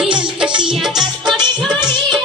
কাটিয়া কাটিয়া কাট করে ধরিয়া।